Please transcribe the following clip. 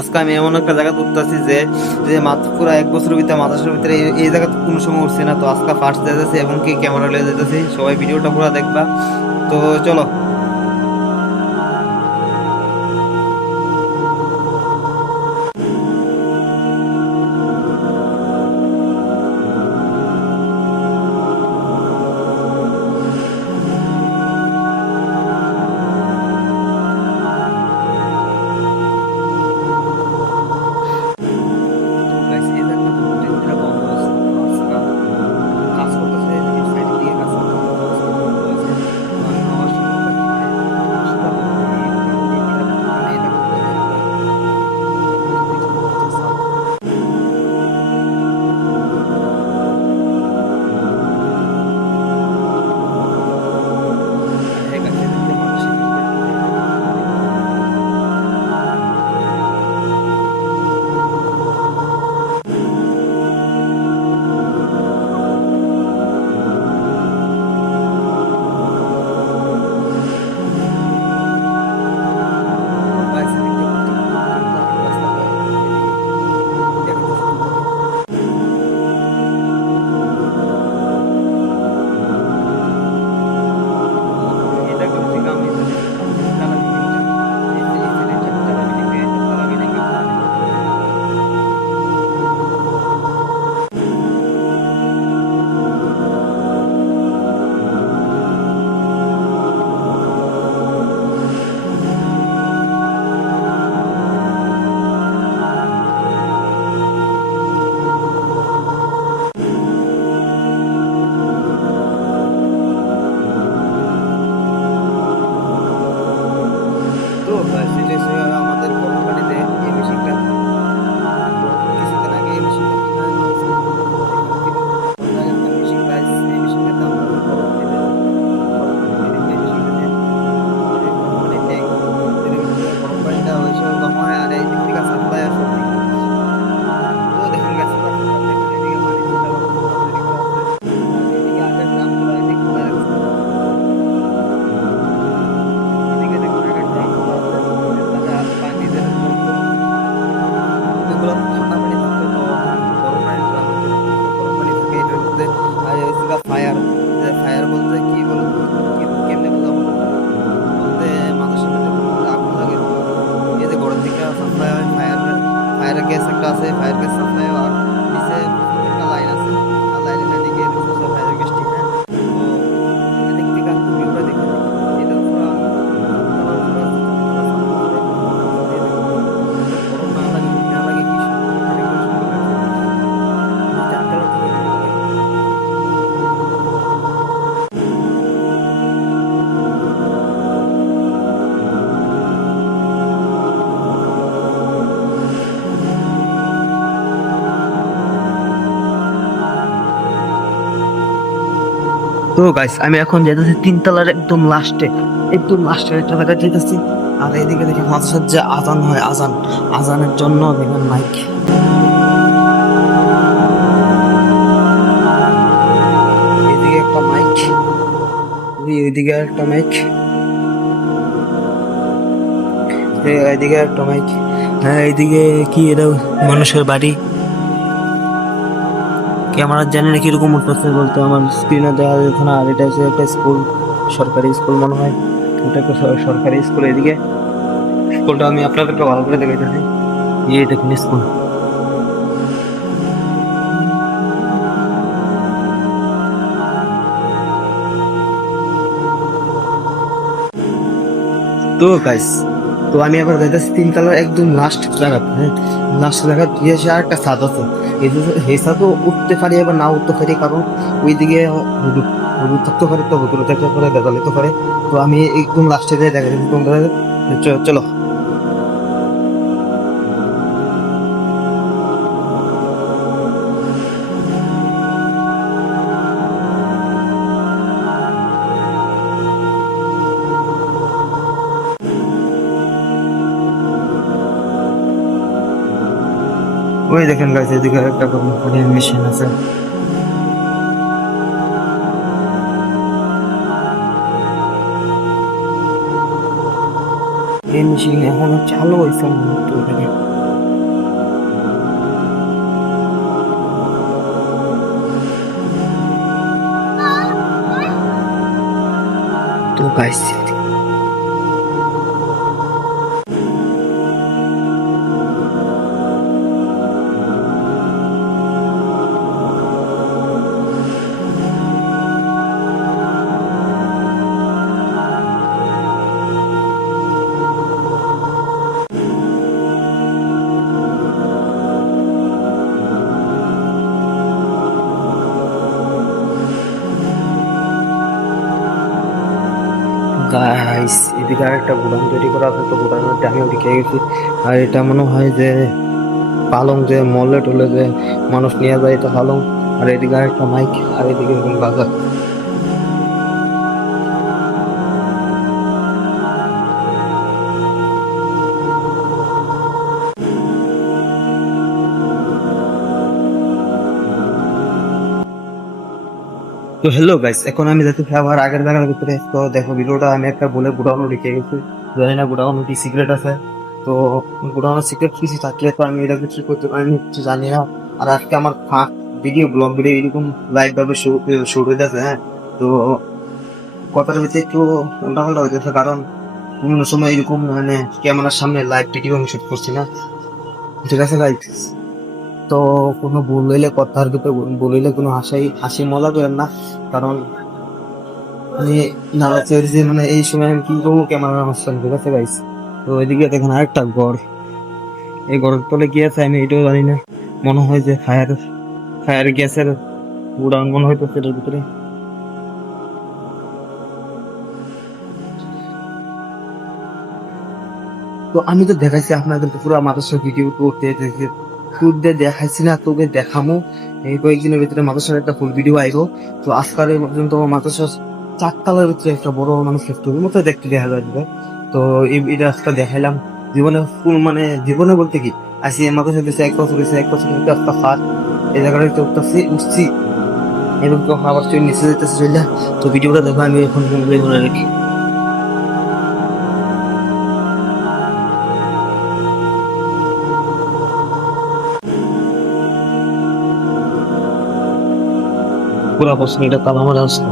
আজকে আমি এমন একটা জায়গা উঠতেছি যে যে মাত্র পুরো 1 বছরের ভিতরে মাদ্রাসার ভিতরে এই জায়গা কোনো সময় উঠছি না। তো আজকে ফার্স্ট যেতেছি এবং কি ক্যামেরা লিয়ে যেতেছি, সবাই ভিডিওটা পুরো দেখবা। তো চলো। তো গাইস এই জায়গাটা তো দুদিন ধরে বন্ধ আছে, তো আজকে কাজ করতেছে, এই সাইডের দিকে কাজ করতেছে, তো আজকে বন্ধ আছে। তো আমি আমার সুযোগটা কিনে আসলাম এবং এই ভিডিওটা দিয়ে দিলাম, মানে এটা করতেছে তো দেখতে পাচ্ছি সাপ। আর হ্যাঁ গাইস, এদিক দিয়ে মানুষ এদিক দিয়ে একটু যাইতে পারে, দেখতে পাচ্ছি। তো গাইস এদিক দিয়ে ঘুরতে ঘুরতে ঘুরতে ঘুরতে আমি রাস্তা পাই এদিকে, দেখাইতেছি তোমাদের। তো এটা করছি আমি তো দেখতেছি তিনতলা বিল্ডিংটা, এই যে এই সাইডে 4 তলা বিল্ডিং, এই 4 তলা বিল্ডিং এ ঘুরতে ঘুরতে ঘুরতে তো সেটা হচ্ছে আমাদের গরম পানিতে এই মেশিনটা। তো কিছুদিন আগে এই মেশিনটা কিনে আনা হয়েছে। দেখুন কিরকম খতরনাক একটা মেশিন গাইস। এই মেশিনটাতে আমরা গরম পানিতে রেখে এই মেশিনটাতে গরম পানিতে এর ভিতরে গরম পানিটা হয়েছে জমা হয় আর এই দিক থেকে সাপ্লাই আসে সব দিকে। তো দেখুন গাছ পুরো ফাঁকা, দেখুন এদিকে পানি ঢোকার ব্যবস্থা পুরো তৈরি করা আছে। আর এদিকে আগের ড্রামগুলো এদিকে খোলা রাখছে। এদিকে দেখুন আগের ড্রামগুলো আছে, এর জায়গা পানি যেটা জমতো ওইগুলো তো ঠান্ডা পানি থাকতো, তো এখন গরম পানির ড্রাম হয়েছে। তো গরম পানি থাকে এটার মধ্যে। আর এই হচ্ছে ফায়ার, যে ফায়ার বলতে কি বলতো, কেমনে বোঝাবো তোমাদের বলতে, মাদ্রাসার ভিতরে কোনো যদি আগুন লাগে তো এই যে ঘরের দিকে সাপ্লাই হয় ফায়ার, ফায়ার গ্যাস একটা আছে, ফায়ার গ্যাস সাপ্লাই হয়। আর নিচে একটা লাইন আছে, আর লাইনের এদিকে ঢুকছে ফায়ার গ্যাসটি, হ্যাঁ। তো এদিক থেকে ভিউটা দেখুন, এটা পুরো আমি 4 তলার উপরে আছি, 4 তলা ছাদের উপরে। এই দেখুন ভিতরে গরম না লাগে কি না লাগে, কি সুন্দর একটা ডেকোরেশন করে রাখছে দেখুন। আমি 4 তলা থেকে ভিউটা দেখুন। তো গাইস আমি এখন যেতেছি 3 তলার একদম লাস্টে, একদম লাস্টের একটা জায়গায় যেতেছি। আর এইদিকে দেখে মাঝে সাঝে আজান হয়, আজান, আজানের জন্য দেখেন মাইক, এইদিকে একটা মাইক, ওইদিকে একটা মাইক, এইদিকে একটা মাইক। হ্যাঁ এইদিকে কি এটা, মানুষের বাড়ি। ক্যামেরা জানি না কিরকম উঠতেছে বলতে, আমার স্ক্রিনে দেখা যাচ্ছে না। আর এটা হচ্ছে একটা স্কুল, সরকারি স্কুল মনে হয়। এটা একটা সরকারি স্কুল। এদিকে স্কুলটা আমি আপনাদেরকে ভালো করে দেখাইতেছি, এই দেখুন স্কুল। তো গাইস, তো আমি আবার যাইতেছি 3 তলার একদম লাস্ট জায়গা, হ্যাঁ। লাস্ট জায়গা দিয়ে এসে আর একটা ছাদ আছে। এই ছাদও উঠতে পারি আবার না উঠতে পারি, কারণ ওইদিকে হুজুর, হুজুর থাকতে পারে, তো হুজুর থাকতে পারে, বেজালিতে পারে। তো আমি একদম লাস্টে যাই দেখা যাচ্ছে তোমরা। চলো। ওই দেখেন গাইস, এদিকে একটা পানির মেশিন আছে। এই মেশিন এখনো চালু হয়েছে না তো দেখেন। গাইস, গাইস এদিকে আর একটা গোডাউন তৈরি করা আছে, তো গোডাউনের মধ্যে আমিও ঢুকে গেছি। আর এটা মনে হয় যে পালং, যে মলে টলে যে মানুষ নিয়ে যায়, এটা পালং। আর এদিকে আর একটা মাইক, আর এদিকে এরকম বাজার। তো হ্যালো গাইস, এখন আমি যাচ্ছি আবার আগের জায়গার ভিতরে। তো দেখো ভিডিওটা আমি একটা বলে গোডাউনে ঢুকে গেছি। জানি না গোডাউনে কি সিক্রেট আছে। তো গোডাউনের সিক্রেট কিছু থাকলে তো আমি এটা কিছু করতে পারি, আমি কিছু জানি না। আর আজকে আমার ফার্স্ট ভিডিও, ব্লগ ভিডিও এরকম লাইভ ভাবে শুট হইতেছে, হ্যাঁ। তো কথার ভিতরে একটু উল্টাপাল্টা হইতেছে, কারণ কোনো সময় এরকম মানে ক্যামেরার সামনে লাইভ ভিডিও আমি শুট করছি না, ঠিক আছে গাইস। তো কোনো ভুল হইলে, কথার ভিতরে ভুল হইলে কোনো হাসি মজা করেন না, কারণ আমি নাড়া চড়ছি, মানে এই সময় আমি কি করবো ক্যামেরা আমার সামনে, ঠিক আছে গাইস। তো ওইদিকে দেখেন আরেকটা ঘর, এই ঘরের তলে কি আছে আমি এটাও জানি না। মনে হয় যে ফায়ার ফায়ার গ্যাসের গুড়াউন মনে হয়তো সেটার ভিতরে। তো আমি তো দেখাইছি আপনাদেরকে পুরো মাদ্রাসার ভিডিও করতে ট্যুর দিয়ে দেখাইছি না, তোকে দেখামো এই কয়েকদিনের ভিতরে মাদ্রাসার একটা ফুল ভিডিও আইবো। তো আজকাল এই পর্যন্ত মাদ্রাসার চারতলার ভিতরে একটা বড় মানুষ টুরির মতো দেখতে দেখা যাবে। তো এটা আজকে দেখাইলাম। জীবনে ফুল মানে জীবনে বলতে কি, আসি মাদ্রাসা দিয়েছে 1 বছর হয়েছে, 1 বছর হইতে আস্তে ফার্স্ট এই জায়গাটা উঠতেছি উঠছি, এবং তখন আবার চলে নিচে যেতেছে চলে। তো ভিডিওটা দেখো, আমি এখন করে রাখি। পুরা প্রশ্ন এটা তাহলে আমার আসতো।